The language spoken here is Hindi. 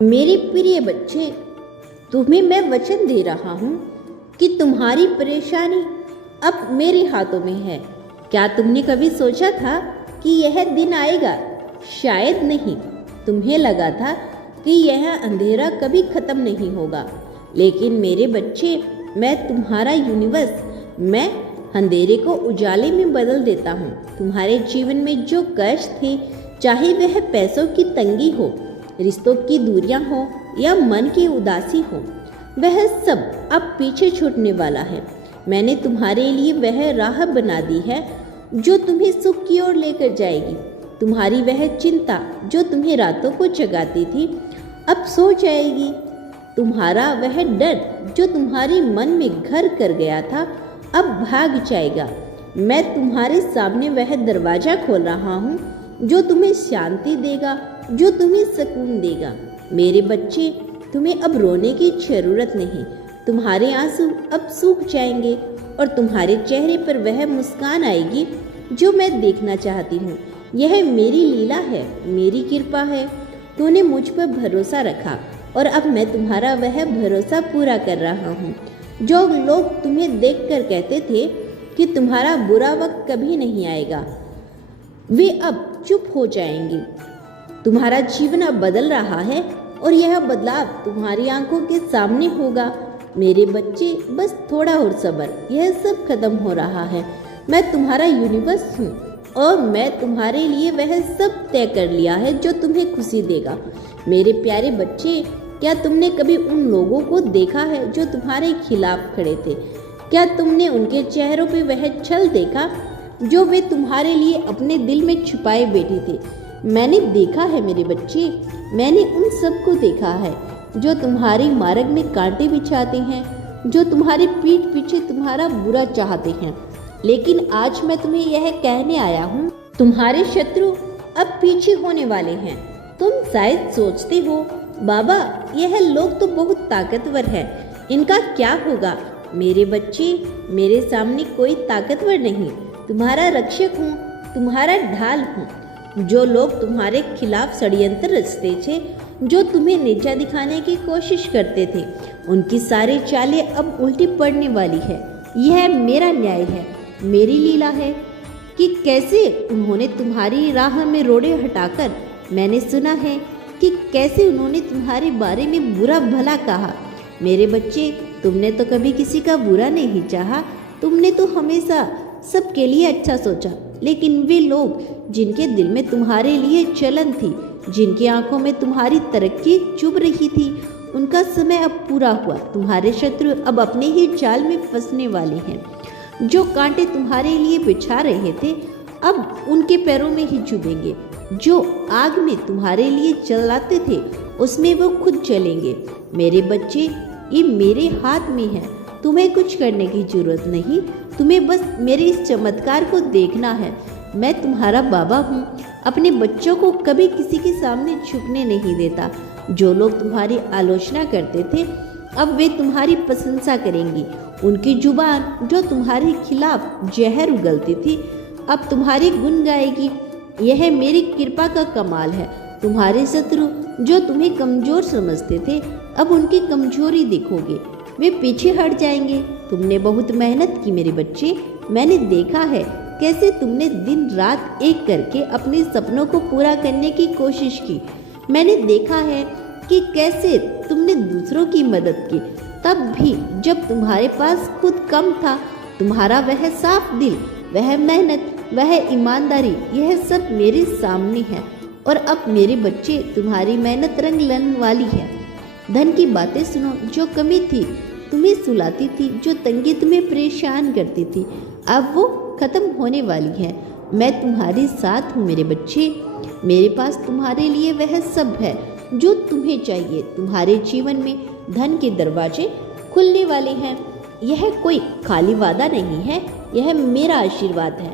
मेरे प्रिय बच्चे, तुम्हें मैं वचन दे रहा हूँ कि तुम्हारी परेशानी अब मेरे हाथों में है। क्या तुमने कभी सोचा था कि यह दिन आएगा? शायद नहीं। तुम्हें लगा था कि यह अंधेरा कभी खत्म नहीं होगा, लेकिन मेरे बच्चे, मैं तुम्हारा यूनिवर्स, मैं अंधेरे को उजाले में बदल देता हूँ। तुम्हारे जीवन में जो कष्ट थे, चाहे वह पैसों की तंगी हो, रिश्तों की दूरियां हो या मन की उदासी हो, वह सब अब पीछे छूटने वाला है। मैंने तुम्हारे लिए वह राह बना दी है जो तुम्हें सुख की ओर लेकर जाएगी। तुम्हारी वह चिंता जो तुम्हें रातों को जगाती थी, अब सो जाएगी। तुम्हारा वह डर जो तुम्हारे मन में घर कर गया था, अब भाग जाएगा। मैं तुम्हारे सामने वह दरवाजा खोल रहा हूँ जो तुम्हें शांति देगा, जो तुम्हें सुकून देगा। मेरे बच्चे, तुम्हें अब रोने की जरूरत नहीं। तुम्हारे आंसू अब सूख जाएंगे और तुम्हारे चेहरे पर वह मुस्कान आएगी जो मैं देखना चाहती हूँ। यह मेरी लीला है, मेरी कृपा है। तूने मुझ पर भरोसा रखा और अब मैं तुम्हारा वह भरोसा पूरा कर रहा हूँ। जो लोग तुम्हें देखकर कहते थे कि तुम्हारा बुरा वक्त कभी नहीं आएगा, वे अब चुप हो जाएंगे। तुम्हारा जीवन अब बदल रहा है और यह बदलाव तुम्हारी आंखों के सामने होगा। मेरे बच्चे, बस थोड़ा और सब्र, यह सब खत्म हो रहा है। मैं तुम्हारा यूनिवर्स हूँ और मैं तुम्हारे लिए वह सब तय कर लिया है जो तुम्हें खुशी देगा। मेरे प्यारे बच्चे, क्या तुमने कभी उन लोगों को देखा है जो तुम्हारे खिलाफ खड़े थे? क्या तुमने उनके चेहरों पे वह छल देखा जो वे तुम्हारे लिए अपने दिल में छुपाए बैठे थे? मैंने देखा है मेरे बच्चे, मैंने उन सबको देखा है जो तुम्हारी मार्ग में कांटे बिछाते हैं, जो तुम्हारी पीठ पीछे तुम्हारा बुरा चाहते हैं। लेकिन आज मैं तुम्हें यह कहने आया हूँ, तुम्हारे शत्रु अब पीछे होने वाले हैं। तुम शायद सोचते हो, बाबा, यह लोग तो बहुत ताकतवर है, इनका क्या होगा? मेरे बच्चे, मेरे सामने कोई ताकतवर नहीं, तुम्हारा रक्षक हूँ, तुम्हारा ढाल हूँ। जो लोग तुम्हारे खिलाफ षड्यंत्र रचते थे, जो तुम्हें नीचा दिखाने की कोशिश करते थे, उनकी सारी चालें अब उल्टी पड़ने वाली है। यह मेरा न्याय है, मेरी लीला है कि कैसे उन्होंने तुम्हारी राह में रोड़े हटाकर, मैंने सुना है कि कैसे उन्होंने तुम्हारे बारे में बुरा भला कहा। मेरे बच्चे, तुमने तो कभी किसी का बुरा नहीं चाहा, तुमने तो हमेशा सबके लिए अच्छा सोचा। लेकिन वे लोग जिनके दिल में तुम्हारे लिए जलन थी, जिनकी आंखों में तुम्हारी तरक्की चुभ रही थी, उनका समय अब पूरा हुआ। तुम्हारे शत्रु अब अपने ही जाल में फंसने वाले हैं। जो कांटे तुम्हारे लिए बिछा रहे थे, अब उनके पैरों में ही चुभेंगे। जो आग में तुम्हारे लिए जलाते थे, उसमें वो खुद जलेंगे। मेरे बच्चे, ये मेरे हाथ में है, तुम्हें कुछ करने की जरूरत नहीं। तुम्हें बस मेरे इस चमत्कार को देखना है। मैं तुम्हारा बाबा हूँ, अपने बच्चों को कभी किसी के सामने झुकने नहीं देता। जो लोग तुम्हारी आलोचना करते थे, अब वे तुम्हारी प्रशंसा करेंगी। उनकी जुबान जो तुम्हारे खिलाफ जहर उगलती थी, अब तुम्हारी गुण गाएगी। यह मेरी कृपा का कमाल है। तुम्हारे शत्रु जो तुम्हें कमजोर समझते थे, अब उनकी कमजोरी देखोगे, वे पीछे हट जाएंगे। तुमने बहुत मेहनत की मेरे बच्चे, मैंने देखा है कैसे तुमने दिन रात एक करके अपने सपनों को पूरा करने की कोशिश की। मैंने देखा है कि कैसे तुमने दूसरों की मदद की, तब भी जब तुम्हारे पास खुद कम था। तुम्हारा वह साफ दिल, वह मेहनत, वह ईमानदारी, यह सब मेरे सामने है। और अब मेरे बच्चे, तुम्हारी मेहनत रंग लाने वाली है। धन की बातें सुनो, जो कमी थी तुम्हें सुलाती थी, जो तंगी तुम्हें परेशान करती थी, अब वो खत्म होने वाली है। मैं तुम्हारे साथ हूँ मेरे बच्चे। मेरे पास तुम्हारे लिए वह सब है जो तुम्हें चाहिए। तुम्हारे जीवन में धन के दरवाजे खुलने वाले हैं। यह कोई खाली वादा नहीं है, यह मेरा आशीर्वाद है।